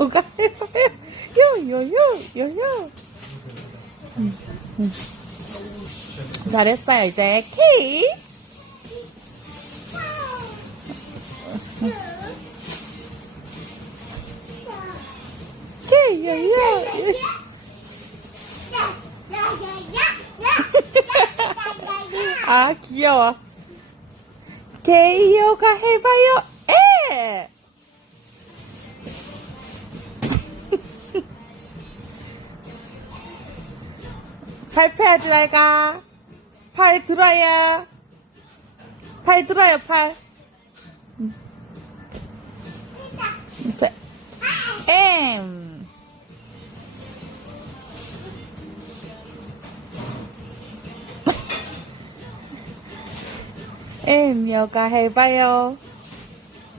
요가 해봐요. 요 요 요 요 요. 음, 음. 잘했어요. 이제 K. K 요요. 아 귀여워. K 요가 해봐요. 에. 발표하지 말까? 팔 들어야. 팔 들어요, 팔. 음. 자, M. M, 여가 해봐요.